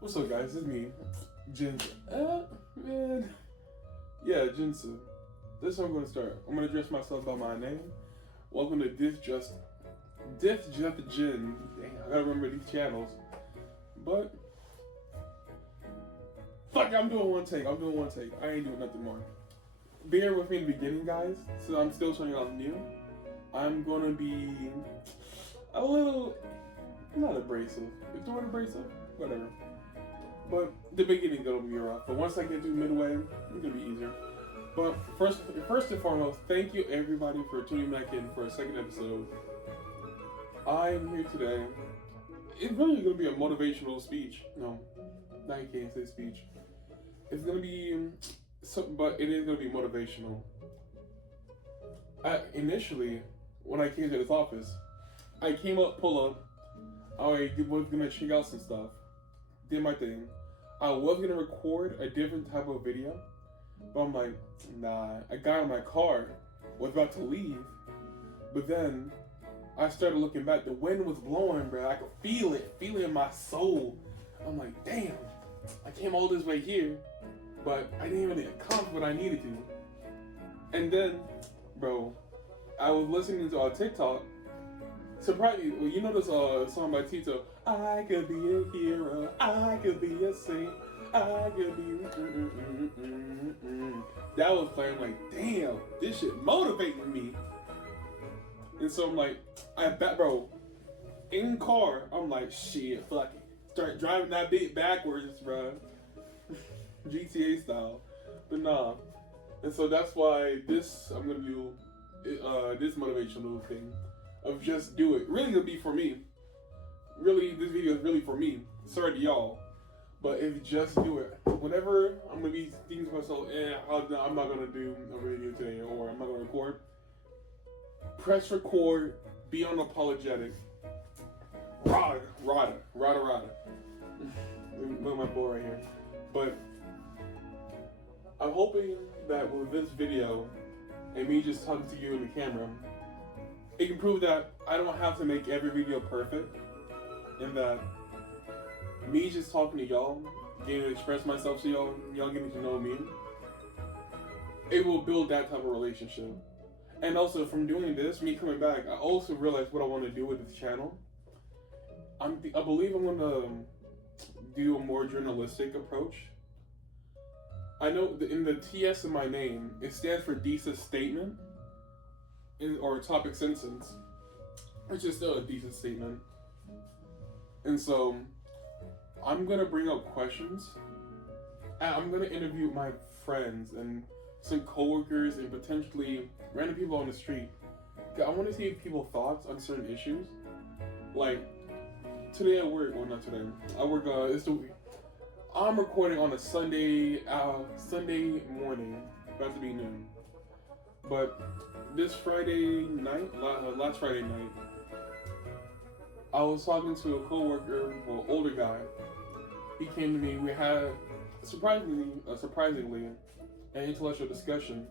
What's up, guys? It's me, Jinsoo. Man. Yeah, Jinsoo. This is how I'm going to start. I'm going to address myself by my name. Welcome to Diff Just Jin. Dang, I gotta remember these channels. But, fuck, I'm doing one take. I ain't doing nothing more. Bear with me in the beginning, guys. So I'm still showing off new. I'm going to be a little, not abrasive. Is the word abrasive? Whatever. But the beginning gonna be rough. But once I get to midway, it's gonna be easier. But first and foremost, thank you everybody for tuning back in for a second episode. I'm here today. It's really gonna be a motivational speech. No, I can't say speech. It's gonna be but it is gonna be motivational. Initially, when I came to this office, I came up, pull up. I was gonna check out some stuff. Did my thing. I was gonna record a different type of video, but I'm like, nah. I got in my car, was about to leave, but then I started looking back. The wind was blowing, bro. I could feel it in my soul. I'm like, damn, I came all this way here, but I didn't even accomplish what I needed to. And then, bro, I was listening to TikTok. Surprisingly, well, you know this song by Tito, I could be a hero, I could be a saint, I could be That was playing. I'm like, damn, this shit motivating me. And so I'm like, bro, in car, I'm like, shit, fuck it. Start driving that bit backwards, bro. GTA style. But nah. And so that's why I'm gonna do this motivational thing. Of just do it. Really gonna be for me. Really, this video is really for me. Sorry to y'all. But if just do it. Whenever I'm gonna be thinking to myself, I'm not gonna do a video today, or I'm not gonna record. Press record, be unapologetic. Rada. Look at my boy right here. But I'm hoping that with this video, and me just talking to you in the camera, it can prove that I don't have to make every video perfect, and that me just talking to y'all, getting to express myself to y'all getting to know me, it will build that type of relationship. And also from doing this, me coming back, I also realized what I want to do with this channel. I believe I'm gonna do a more journalistic approach. I know in the TS in my name, it stands for decent statement. Or topic sentence, which is still a decent statement. And so, I'm gonna bring up questions, and I'm gonna interview my friends and some coworkers and potentially random people on the street. I want to see people's thoughts on certain issues. Like today at work, well not today. I work. I'm recording on a Sunday morning, about to be noon. But this Friday night, last Friday night, I was talking to a coworker, well, older guy. He came to me. We had surprisingly, an intellectual discussion,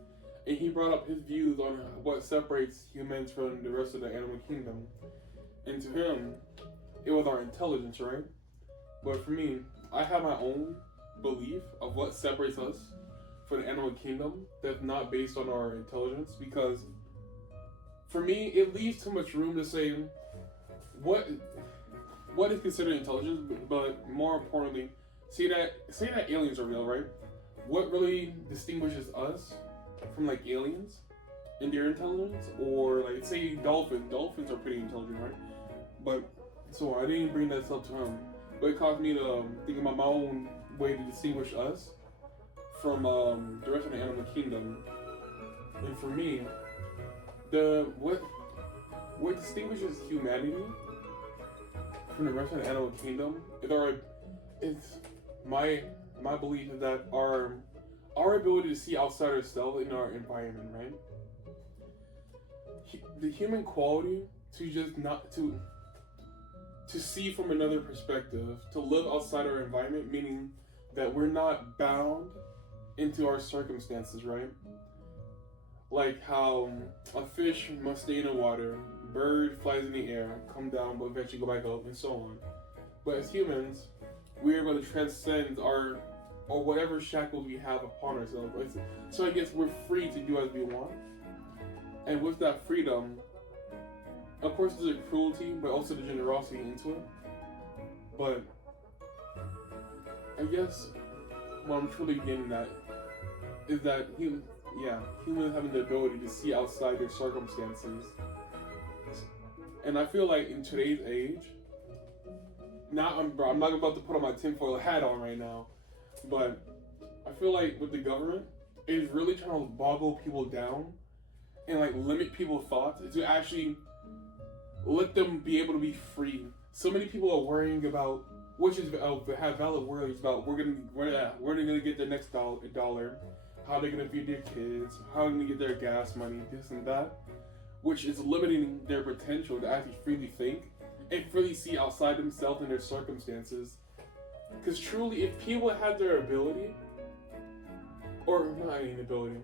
and he brought up his views on what separates humans from the rest of the animal kingdom. And to him, it was our intelligence, right? But for me, I have my own belief of what separates us for the animal kingdom that's not based on our intelligence, because for me it leaves too much room to say what is considered intelligence, but more importantly, say that aliens are real, right? What really distinguishes us from like aliens and their intelligence, or like say dolphins are pretty intelligent, right? But so I didn't bring that up to him, but it caused me to think about my own way to distinguish us from the rest of the animal kingdom. And for me, what distinguishes humanity from the rest of the animal kingdom is my belief is that our ability to see outside ourselves in our environment, right? The human quality to just not to see from another perspective, to live outside our environment, meaning that we're not bound into our circumstances, right? Like how a fish must stay in the water, bird flies in the air, come down, but eventually go back up, and so on. But as humans, we are able to transcend our or whatever shackles we have upon ourselves. So I guess we're free to do as we want. And with that freedom, of course there's a cruelty, but also the generosity into it. But I guess what I'm truly getting at is that humans having the ability to see outside their circumstances. And I feel like in today's age, I'm not about to put on my tinfoil hat on right now, but I feel like with the government, it's really trying to boggle people down and like limit people's thoughts to actually let them be able to be free. So many people are worrying about, which is have valid worries about where they're gonna get their next dollar, how they're gonna feed their kids, how they're gonna get their gas money, this and that, which is limiting their potential to actually freely think and freely see outside themselves and their circumstances. Because truly, if people had their ability, or not any ability,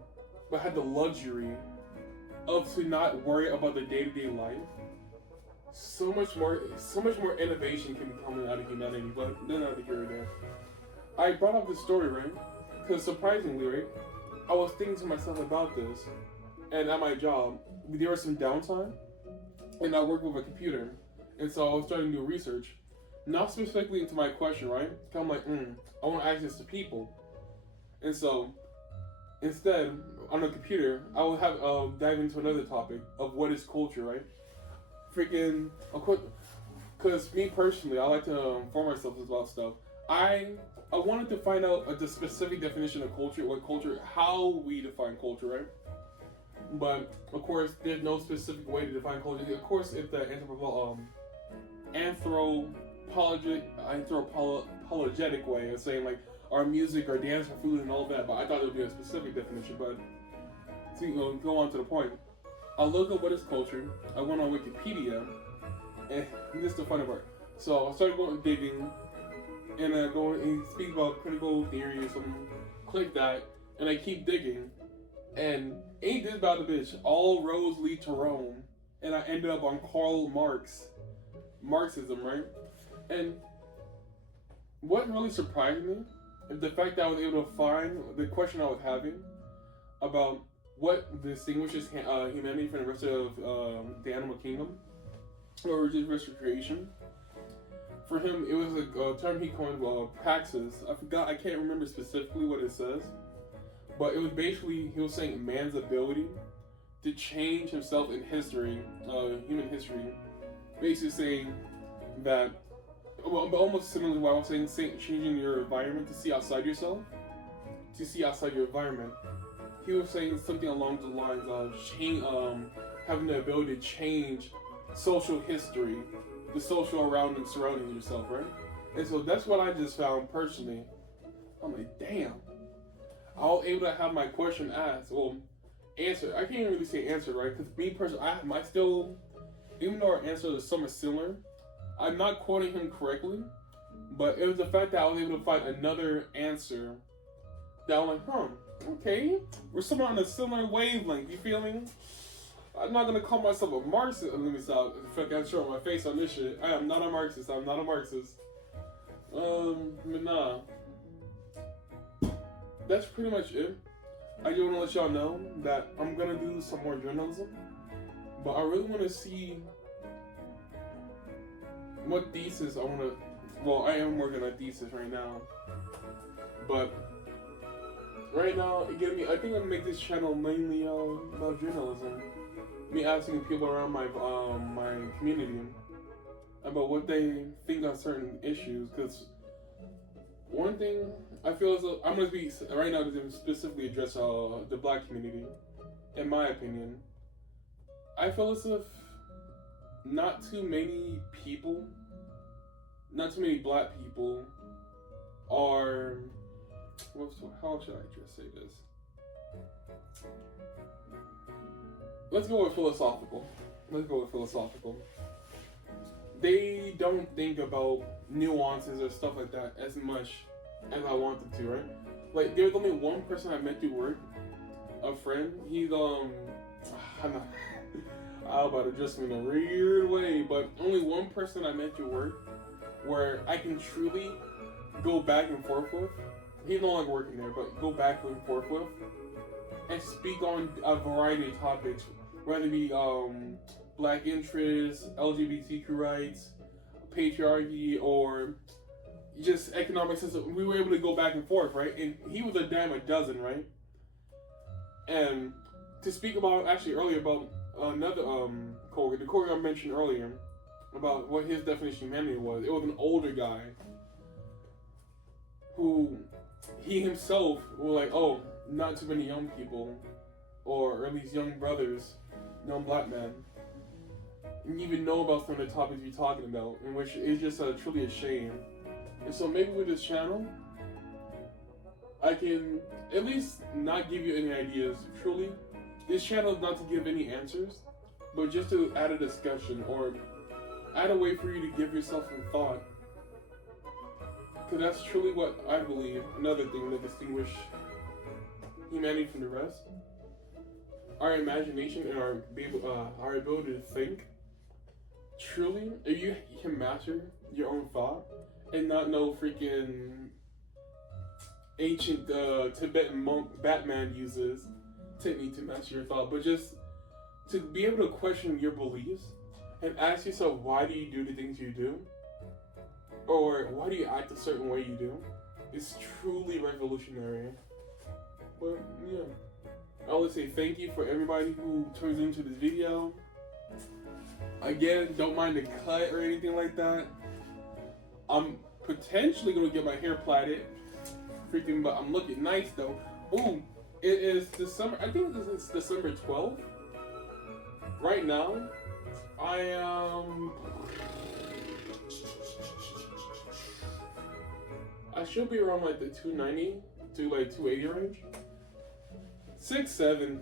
but had the luxury of to not worry about their day-to-day life, so much more innovation can be coming out of humanity. But they're not here or there. I brought up this story, right? Because surprisingly, right, I was thinking to myself about this, and at my job, there was some downtime, and I work with a computer, and so I was starting to do research, not specifically into my question, right? So I'm like, I want to ask this to people, and so instead, on the computer, I will have dive into another topic of what is culture, right? Freaking, because me personally, I like to inform myself about stuff. I wanted to find out the specific definition of culture, how we define culture, right? But of course, there's no specific way to define culture. Of course, if the anthropologetic way of saying like our music, our dance, our food, and all that. But I thought it would be a specific definition. But to go on to the point, I looked up what is culture. I went on Wikipedia, and this is the funny part. So I started going digging, and I go and speak about critical theory or something. Click that, and I keep digging, and ain't this about the bitch? All roads lead to Rome, and I ended up on Karl Marxism, right? And what really surprised me is the fact that I was able to find the question I was having about what distinguishes humanity from the rest of the animal kingdom, or just rest of creation. For him, it was a term he coined, praxis. I can't remember specifically what it says, but it was basically, he was saying man's ability to change himself in history, human history. Basically saying that, well, almost similar to what I was saying, changing your environment to see outside yourself, to see outside your environment. He was saying something along the lines of having the ability to change social history, the social surrounding yourself, right? And so that's what I just found personally. I'm like, damn. I was able to have my question asked, answered. I can't really say answered, right? Because me personally, I still, even though our answer is somewhat similar, I'm not quoting him correctly, but it was the fact that I was able to find another answer that I'm like, okay, we're somewhat on a similar wavelength, you feel me? I'm not gonna call myself a Marxist. Let me stop. If I can show my face on this shit. I am not a Marxist. I'm not a Marxist. But nah. That's pretty much it. I just wanna let y'all know that I'm gonna do some more journalism, but I really wanna see what thesis I wanna. Well, I am working on a thesis right now, but right now, I think I'm gonna make this channel mainly about journalism. Me asking people around my community about what they think on certain issues. Because one thing I feel as though I'm gonna be right now to specifically address the Black community. In my opinion, I feel as if not too many Black people are. How should I just say this? Let's go with philosophical. They don't think about nuances or stuff like that as much as I wanted to, right? Like, there's only one person I met through work, a friend. He's, I'm about to address him in a weird way, but only one person I met through work where I can truly go back and forth with. He's no longer working there, but go back and forth with, and speak on a variety of topics, whether it be black interests, LGBTQ rights, patriarchy, or just economic system. We were able to go back and forth, right? And he was a damn a dozen, right? And to speak about, actually earlier, about another coworker, the coworker I mentioned earlier, about what his definition of humanity was. It was an older guy who he himself was like, oh, not too many young people, or at least young brothers, young black men, and even know about some of the topics you're talking about, in which is just truly a shame. And so maybe with this channel, I can at least not give you any ideas. Truly, this channel is not to give any answers, but just to add a discussion or add a way for you to give yourself some thought. Because that's truly what I believe, another thing that distinguishes humanity from the rest. Our imagination and our ability to think. Truly, if you can master your own thought and not know freaking ancient Tibetan monk Batman uses technique to master your thought, but just to be able to question your beliefs and ask yourself, why do you do the things you do? Or why do you act a certain way you do? It's truly revolutionary. But yeah, I would say thank you for everybody who turns into this video. Again, don't mind the cut or anything like that. I'm potentially gonna get my hair plaited. Freaking, but I'm looking nice though. Ooh, it is December, I think this is December 12th. Right now, I should be around like the 290 to like 280 range. 6'7",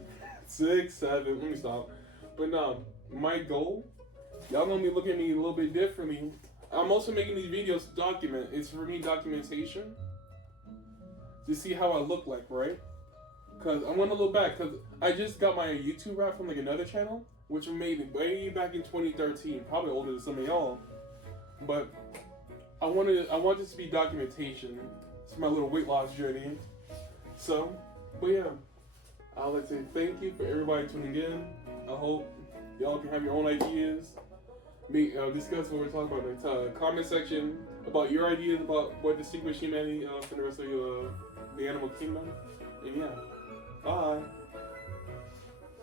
6'7", let me stop. But no, my goal, y'all gonna be looking at me a little bit differently. I'm also making these videos to document. It's for me documentation. To see how I look like, right? Because I want to look back, because I just got my YouTube rap from like another channel, which I made way back in 2013, probably older than some of y'all. But I want this to be documentation. It's my little weight loss journey. So, but yeah, I'd like to say thank you for everybody tuning in. I hope y'all can have your own ideas. Discuss what we're talking about in the comment section about your ideas about what distinguishes humanity from the rest of the animal kingdom. And yeah, bye.